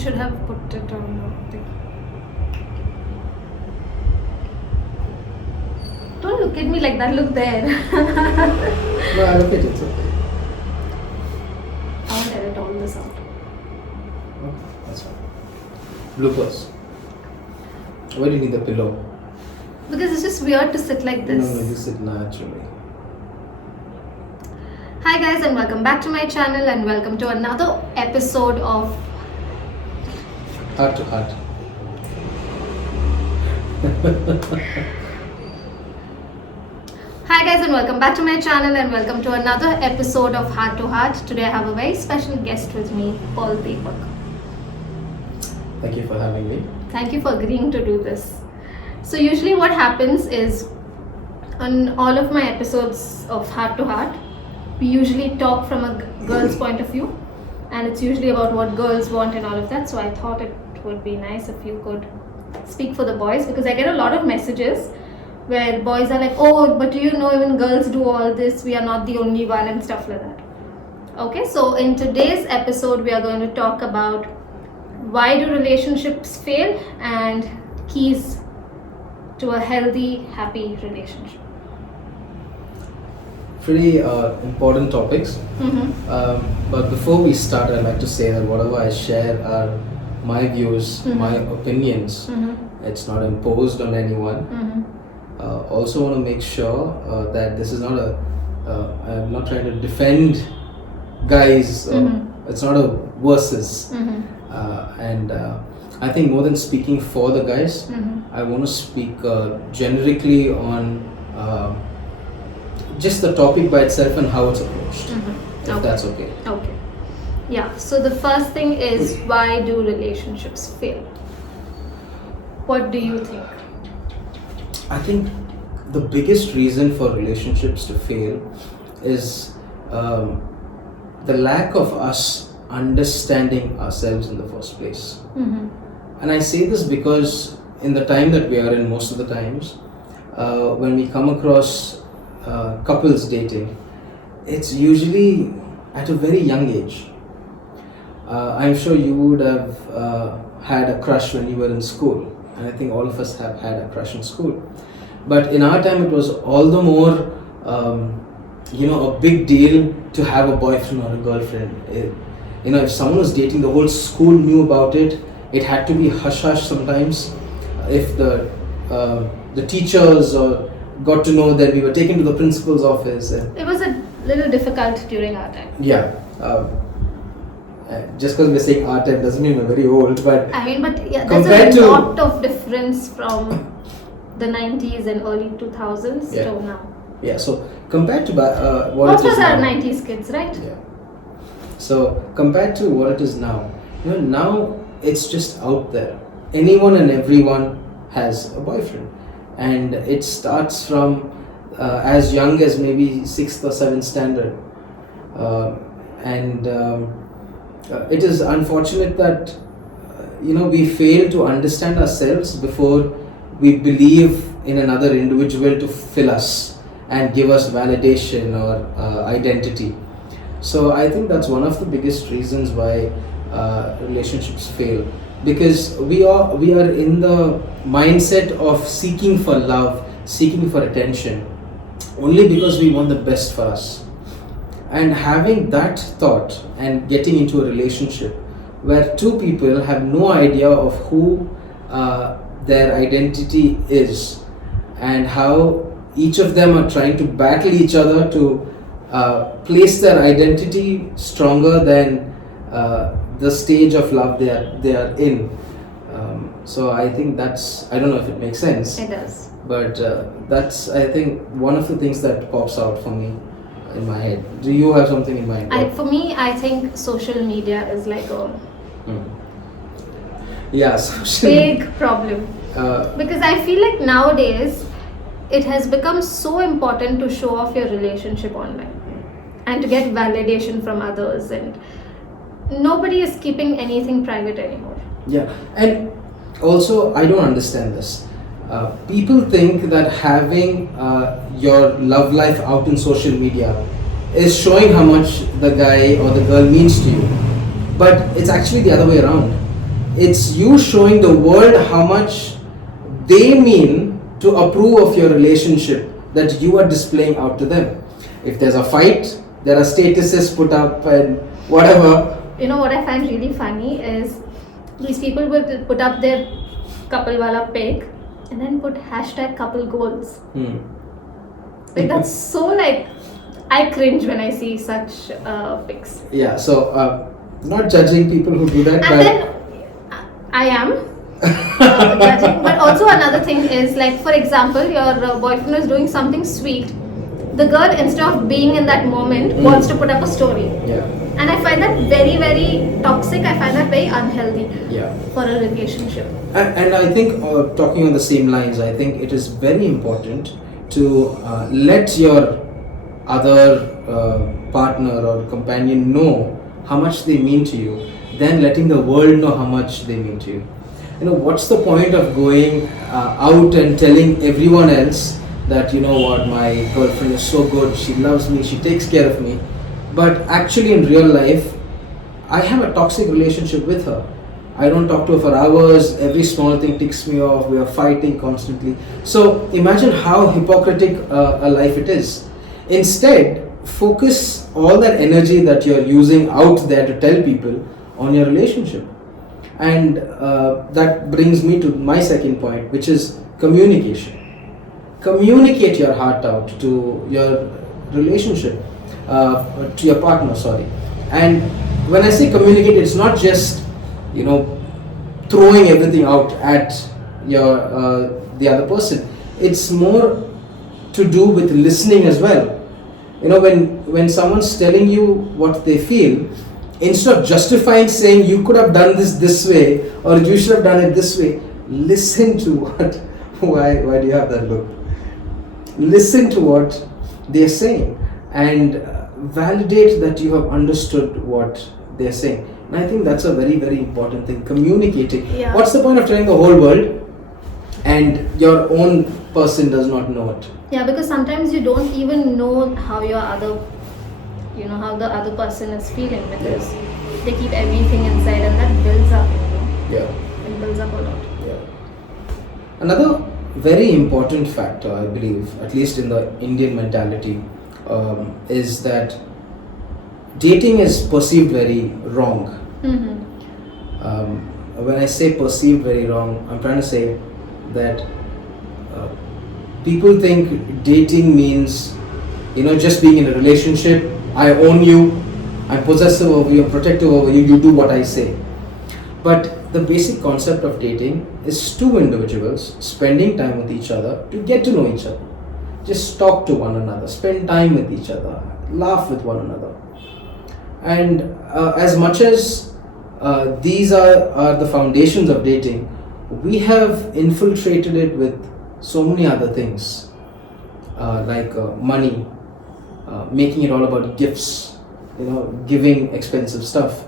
should have put it on the thing. Don't look at me like that. Look there. No, I look at it. It's okay. I won't edit all this out. Okay, that's fine. Bloopers. Why do you need the pillow? Because it's just weird to sit like this. No, you sit naturally. Hi guys, and welcome back to my channel, and welcome to another episode of Heart to Heart. Hi guys, and welcome back to my channel, and welcome to another episode of Heart to Heart. Today I have a very special guest with me, Paul Deepak. Thank you for having me. Thank you for agreeing to do this. So usually what happens is, on all of my episodes of Heart to Heart, we usually talk from a girl's point of view, and it's usually about what girls want and all of that. So I thought it would be nice if you could speak for the boys, because I get a lot of messages where boys are like, oh, but do you know even girls do all this, we are not the only one, and stuff like that. Okay, so in today's episode we are going to talk about why do relationships fail and keys to a healthy, happy relationship. Pretty important topics. But before we start, I'd like to say that whatever I share are my views, my opinions. It's not imposed on anyone. Also want to make sure that this is not I'm not trying to defend guys. It's not a versus. And I think more than speaking for the guys, I want to speak generically on just the topic by itself and how it's approached, if that's okay. Okay. Yeah, so the first thing is, why do relationships fail? What do you think? I think the biggest reason for relationships to fail is the lack of us understanding ourselves in the first place. And I say this because in the time that we are in, most of the times, when we come across couples dating, it's usually at a very young age. I'm sure you would have had a crush when you were in school, and I think all of us have had a crush in school. But in our time, it was all the more, a big deal to have a boyfriend or a girlfriend. If someone was dating, the whole school knew about it. It had to be hush-hush sometimes. If the teachers got to know, that we were taken to the principal's office. It was a little difficult during our time. Yeah. Just because we're saying our time doesn't mean we're very old, but there's a lot of difference from the 90s and early 2000s to now. Yeah, so compared to what Most it is of us are now, 90s kids, right? Yeah. So compared to what it is now, now it's just out there. Anyone and everyone has a boyfriend, and it starts from as young as maybe 6th or 7th standard, and it is unfortunate that we fail to understand ourselves before we believe in another individual to fill us and give us validation or identity. So I think that's one of the biggest reasons why relationships fail, because we are in the mindset of seeking for love, seeking for attention, only because we want the best for us. And having that thought and getting into a relationship where two people have no idea of who their identity is and how each of them are trying to battle each other to place their identity stronger than the stage of love they are in. So I think that's, I don't know if it makes sense. It does. But that's, I think, one of the things that pops out for me in my head. Do you have something in mind? For me, I think social media is like a big problem. Because I feel like nowadays it has become so important to show off your relationship online and to get validation from others, and nobody is keeping anything private anymore. Yeah, and also I don't understand this. People think that having your love life out in social media is showing how much the guy or the girl means to you, but it's actually the other way around. It's you showing the world how much they mean to approve of your relationship that you are displaying out to them. If there's a fight, there are statuses put up and whatever. You know what I find really funny is these people will put up their couple wala pic and then put hashtag couple goals. Like that's so like, I cringe when I see such pics. Yeah, so not judging people who do that, And but then I am judging. But also another thing is like, for example, your boyfriend is doing something sweet. The girl, instead of being in that moment, wants to put up a story. yeah, And I find that very, very toxic. I find that very unhealthy yeah. for a relationship. And I think, talking on the same lines, I think it is very important to let your other partner or companion know how much they mean to you, than letting the world know how much they mean to you. You know, what's the point of going out and telling everyone else that, you know what, my girlfriend is so good, she loves me, she takes care of me, but actually in real life, I have a toxic relationship with her. I don't talk to her for hours, every small thing ticks me off, we are fighting constantly. So imagine how hypocritic a life it is. Instead, focus all that energy that you're using out there to tell people on your relationship. And that brings me to my second point, which is communication. Communicate your heart out to your relationship, to your partner, sorry. And when I say communicate, it's not just, you know, throwing everything out at your the other person. It's more to do with listening as well. You know, when someone's telling you what they feel, instead of justifying, saying you could have done this way or you should have done it this way, listen to what, why do you have that look? Listen to what they're saying and validate that you have understood what they're saying. And I think that's a very, very important thing, communicating. Yeah. What's the point of telling the whole world and your own person does not know it? Yeah, because sometimes you don't even know how your other, you know, how the other person is feeling, because they keep everything inside and that builds up, you know. Yeah. It builds up a lot. Yeah. Another very important factor, I believe, at least in the Indian mentality, is that dating is perceived very wrong. When I say perceived very wrong, I'm trying to say that people think dating means, you know, just being in a relationship. I own you, I'm possessive over you, I'm protective over you, you do what I say. But the basic concept of dating is two individuals spending time with each other to get to know each other. Just talk to one another, spend time with each other, laugh with one another. And as much as these are the foundations of dating, we have infiltrated it with so many other things, like money, making it all about gifts, you know, giving expensive stuff.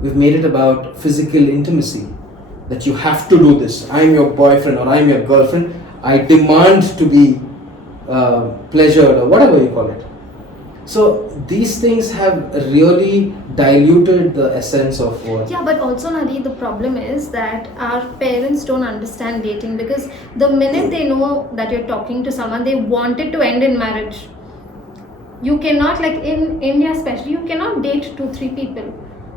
We've made it about physical intimacy, that you have to do this. I'm your boyfriend or I'm your girlfriend. I demand to be pleasured or whatever you call it. So these things have really diluted the essence of what. Yeah, but also Nadi, the problem is that our parents don't understand dating, because the minute they know that you're talking to someone, they want it to end in marriage. You cannot, like in India especially, you cannot date 2-3 people.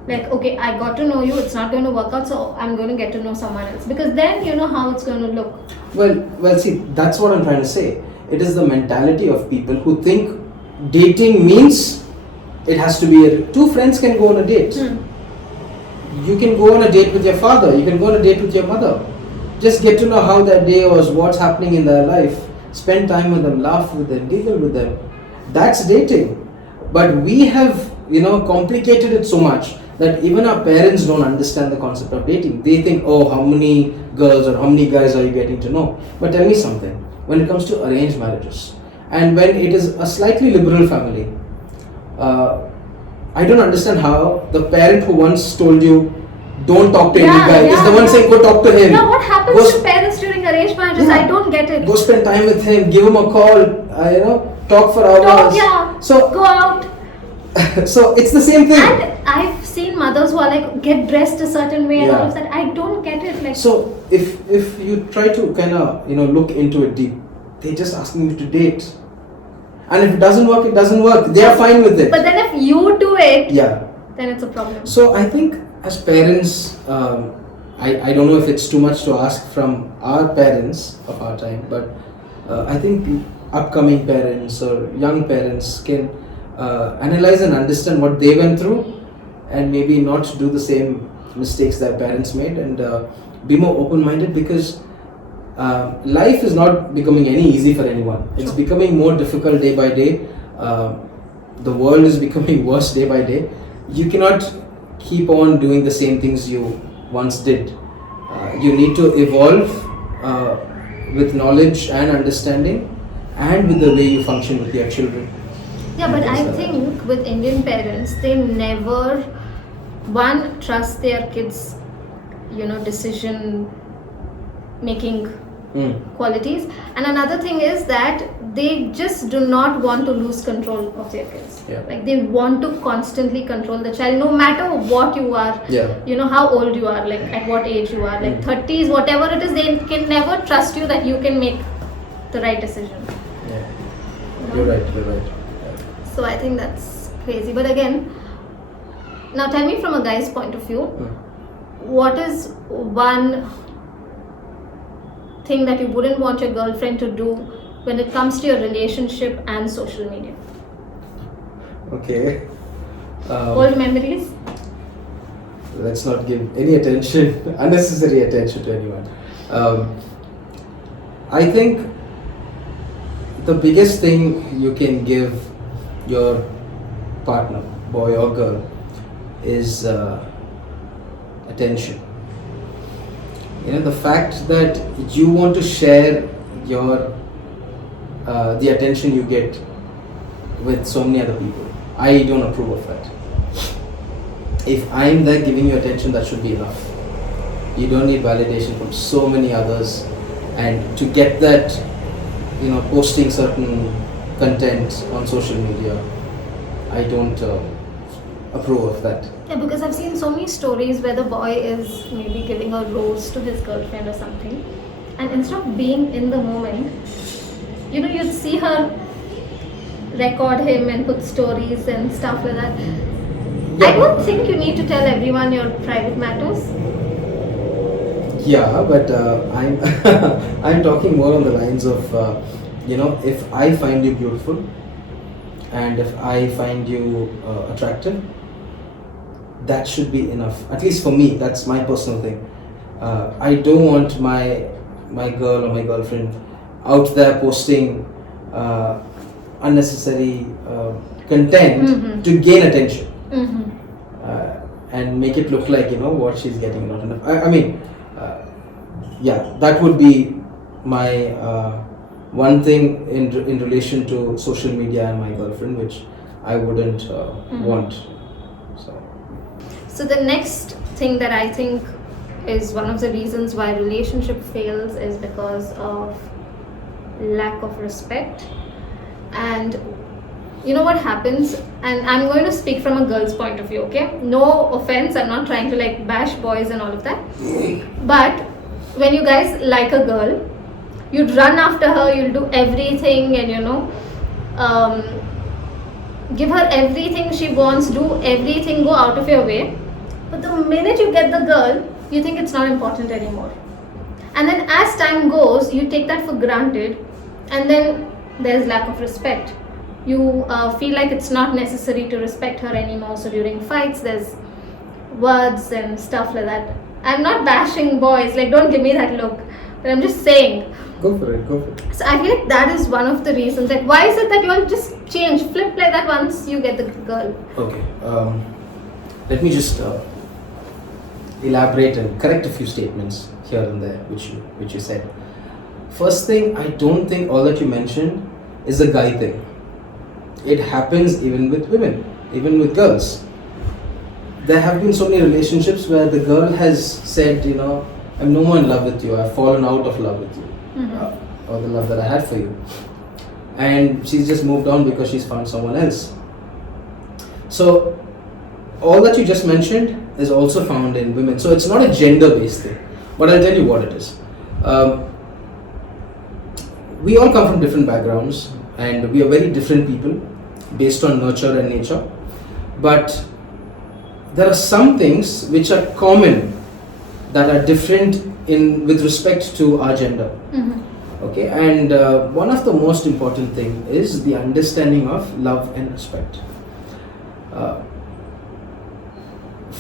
Like, okay, I got to know you, it's not going to work out, so I'm going to get to know someone else. Because then you know how it's going to look. Well, see, that's what I'm trying to say. It is the mentality of people who think dating means it has to be two friends can go on a date. You can go on a date with your father, you can go on a date with your mother. Just get to know how that day was, what's happening in their life, spend time with them, laugh with them, giggle with them. That's dating. But we have, you know, complicated it so much that even our parents don't understand the concept of dating. They think, oh, how many girls or how many guys are you getting to know? But tell me something, when it comes to arranged marriages, and when it is a slightly liberal family, I don't understand how the parent who once told you, don't talk to any guy, is the one saying, go talk to him. Yeah, what happens to parents during arranged marriages? I don't get it. Go spend time with him, give him a call, you know, talk for hours. Talk, So go out. So it's the same thing. And I've seen mothers who are like get dressed a certain way and Yeah. all of that. I don't get it. Like, So if you try to kind of look into it deep, they're just asking you to date, and if it doesn't work, it doesn't work. They are fine with it. but then if you do it, Yeah. then it's a problem. So I think as parents, I don't know if it's too much to ask from our parents of our time, but I think upcoming parents or young parents can analyze and understand what they went through, and maybe not do the same mistakes that parents made, and be more open-minded, because life is not becoming any easy for anyone. It's Sure. becoming more difficult day by day. The world is becoming worse day by day. You cannot keep on doing the same things you once did. You need to evolve with knowledge and understanding, and with the way you function with your children. Yeah, but I Things like think with Indian parents, they never trust their kids, decision making qualities, and another thing is that they just do not want to lose control of their kids. Yeah. Like they want to constantly control the child, no matter what you are. Yeah. How old you are, like at what age you are, like 30s, whatever it is, they can never trust you that you can make the right decision. Yeah. You know? You're right. You're right. So I think that's crazy. But again, now tell me from a guy's point of view, what is one thing that you wouldn't want your girlfriend to do when it comes to your relationship and social media? Okay. Old memories? Let's not give any attention, unnecessary attention to anyone. I think the biggest thing you can give your partner, boy or girl, is attention. The fact that you want to share your the attention you get with so many other people, I don't approve of that. If I'm there giving you attention, that should be enough. You don't need validation from so many others, and to get that, posting certain content on social media, I don't approve of that. Yeah, because I've seen so many stories where the boy is maybe giving a rose to his girlfriend or something, and instead of being in the moment, you'd see her record him and put stories and stuff like that. Yeah. I don't think you need to tell everyone your private matters. Yeah, but I'm I'm talking more on the lines of if I find you beautiful, and if I find you attractive, that should be enough. At least for me, that's my personal thing. I don't want my girl or my girlfriend out there posting unnecessary content to gain attention. And make it look like what she's getting not enough. I mean, yeah, that would be my one thing in relation to social media and my girlfriend, which I wouldn't want. So the next thing that I think is one of the reasons why relationship fails is because of lack of respect. And what happens, and I'm going to speak from a girl's point of view, okay? No offense, I'm not trying to bash boys and all of that. But when you guys like a girl, you'd run after her, you'll do everything, and give her everything she wants, do everything, go out of your way. But the minute you get the girl, you think it's not important anymore. And then as time goes, you take that for granted, and then there's lack of respect. You feel like it's not necessary to respect her anymore. So during fights, there's words and stuff like that. I'm not bashing boys, don't give me that look. But I'm just saying. Go for it. So I feel like that is one of the reasons. Why is it that you all just change, flip like that once you get the girl? Okay. Let me just elaborate and correct a few statements here and there which you said. First thing, I don't think all that you mentioned is a guy thing. It happens even with women, even with girls. There have been so many relationships where the girl has said, I'm no more in love with you, I've fallen out of love with you, or the love that I had for you. And she's just moved on because she's found someone else. So all that you just mentioned is also found in women. So it's not a gender-based thing, but I'll tell you what it is. We all come from different backgrounds, and we are very different people based on nurture and nature. But there are some things which are common that are different in with respect to our gender. Okay, and one of the most important thing is the understanding of love and respect.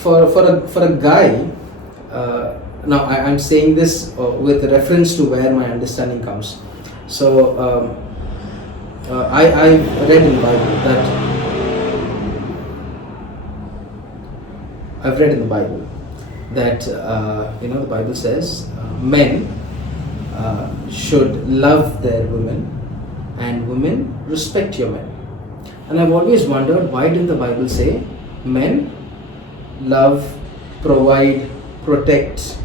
For a guy, now I'm saying this with reference to where my understanding comes. So I read in the Bible that I've read in the Bible that the Bible says men should love their women and women respect your men. And I've always wondered, why didn't the Bible say men love, provide, protect,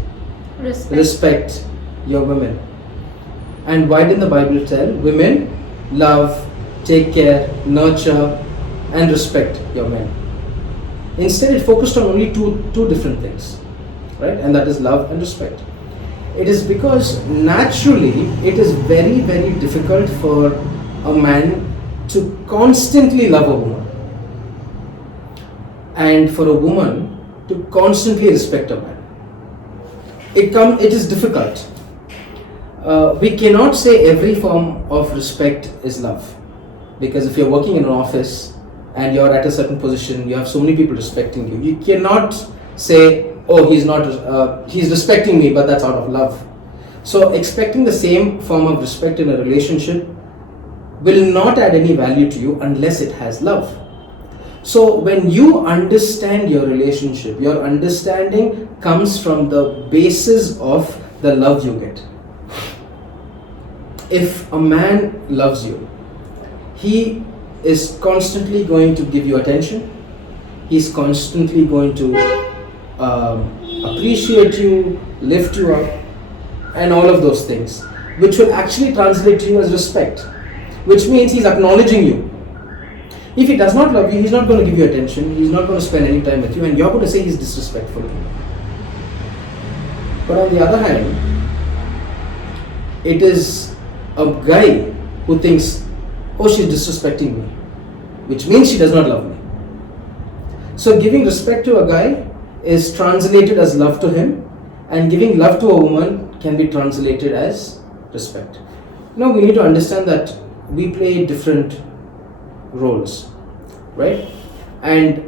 respect your women? And why didn't the Bible tell women love, take care, nurture and respect your men? Instead it focused on only two different things, right? And that is love and respect. It is because naturally it is very, very difficult for a man to constantly love a woman and for a woman to constantly respect a man. It is difficult. We cannot say every form of respect is love, because if you're working in an office and you're at a certain position, you have so many people respecting you. You cannot say, oh, he's respecting me, but that's out of love. So expecting the same form of respect in a relationship will not add any value to you unless it has love. So when you understand your relationship, your understanding comes from the basis of the love you get. If a man loves you, he is constantly going to give you attention. He's constantly going to appreciate you, lift you up, and all of those things, which will actually translate to you as respect, which means he's acknowledging you. If he does not love you, he's not going to give you attention, he's not going to spend any time with you, and you're going to say he's disrespectful. But on the other hand, it is a guy who thinks, oh, she's disrespecting me, which means she does not love me. So giving respect to a guy is translated as love to him, and giving love to a woman can be translated as respect. Now we need to understand that we play different roles, right? And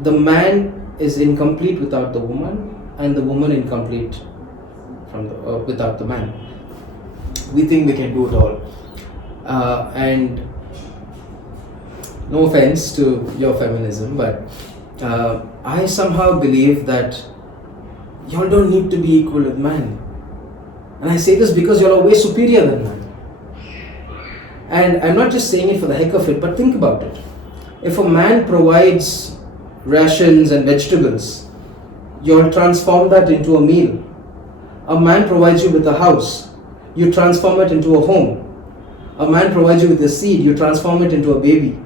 the man is incomplete without the woman, and the woman incomplete without the man. We think we can do it all, and no offense to your feminism, but I somehow believe that y'all don't need to be equal with man. And I say this because you're way superior than man. And I'm not just saying it for the heck of it, but think about it. If a man provides rations and vegetables, you'll transform that into a meal. A man provides you with a house, you transform it into a home. A man provides you with a seed, you transform it into a baby.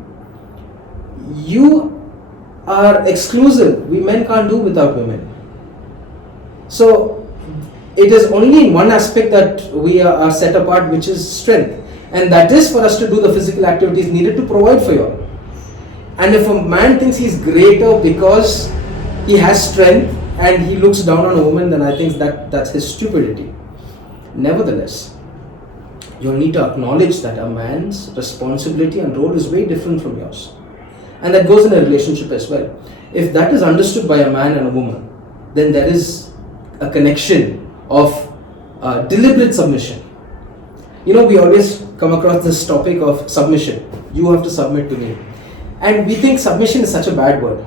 You are exclusive. We men can't do without women. So it is only in one aspect that we are set apart, which is strength. And that is for us to do the physical activities needed to provide for you. And if a man thinks he's greater because he has strength and he looks down on a woman, then I think that's his stupidity. Nevertheless, you'll need to acknowledge that a man's responsibility and role is way different from yours. And that goes in a relationship as well. If that is understood by a man and a woman, then there is a connection of deliberate submission. We always come across this topic of submission. You have to submit to me. And we think submission is such a bad word.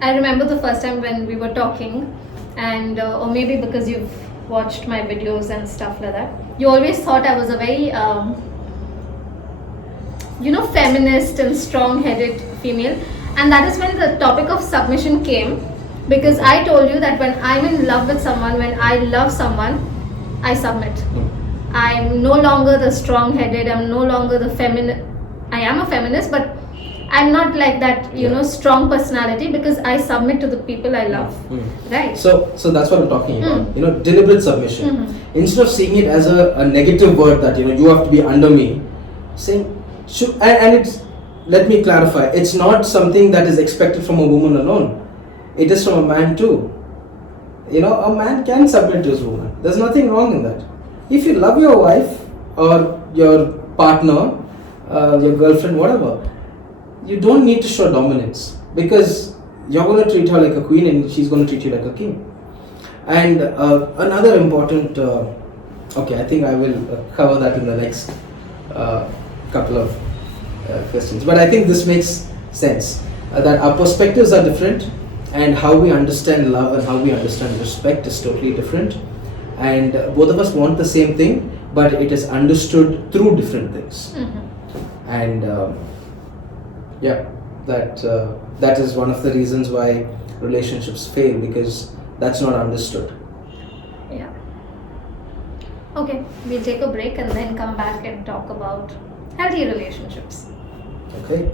I remember the first time when we were talking, and or maybe because you've watched my videos and stuff like that, you always thought I was a very feminist and strong-headed female. And that is when the topic of submission came, because I told you that when I'm in love with someone, when I love someone, I submit. I'm no longer the strong-headed, I'm no longer the feminine. I am a feminist, but I'm not like that, strong personality, because I submit to the people I love. Right? So that's what I'm talking about. Deliberate submission. Instead of seeing it as a negative word that you have to be under me, saying and it's, let me clarify, it's not something that is expected from a woman alone. It is from a man too. A man can submit to his woman. There's nothing wrong in that. If you love your wife or your partner, your girlfriend, whatever, you don't need to show dominance, because you're going to treat her like a queen and she's going to treat you like a king. And another important, I think I will cover that in the next couple of questions. But I think this makes sense, that our perspectives are different, and how we understand love and how we understand respect is totally different. And both of us want the same thing, but it is understood through different things. And that is one of the reasons why relationships fail, because that's not understood. Yeah. Okay, we'll take a break and then come back and talk about healthy relationships. Okay.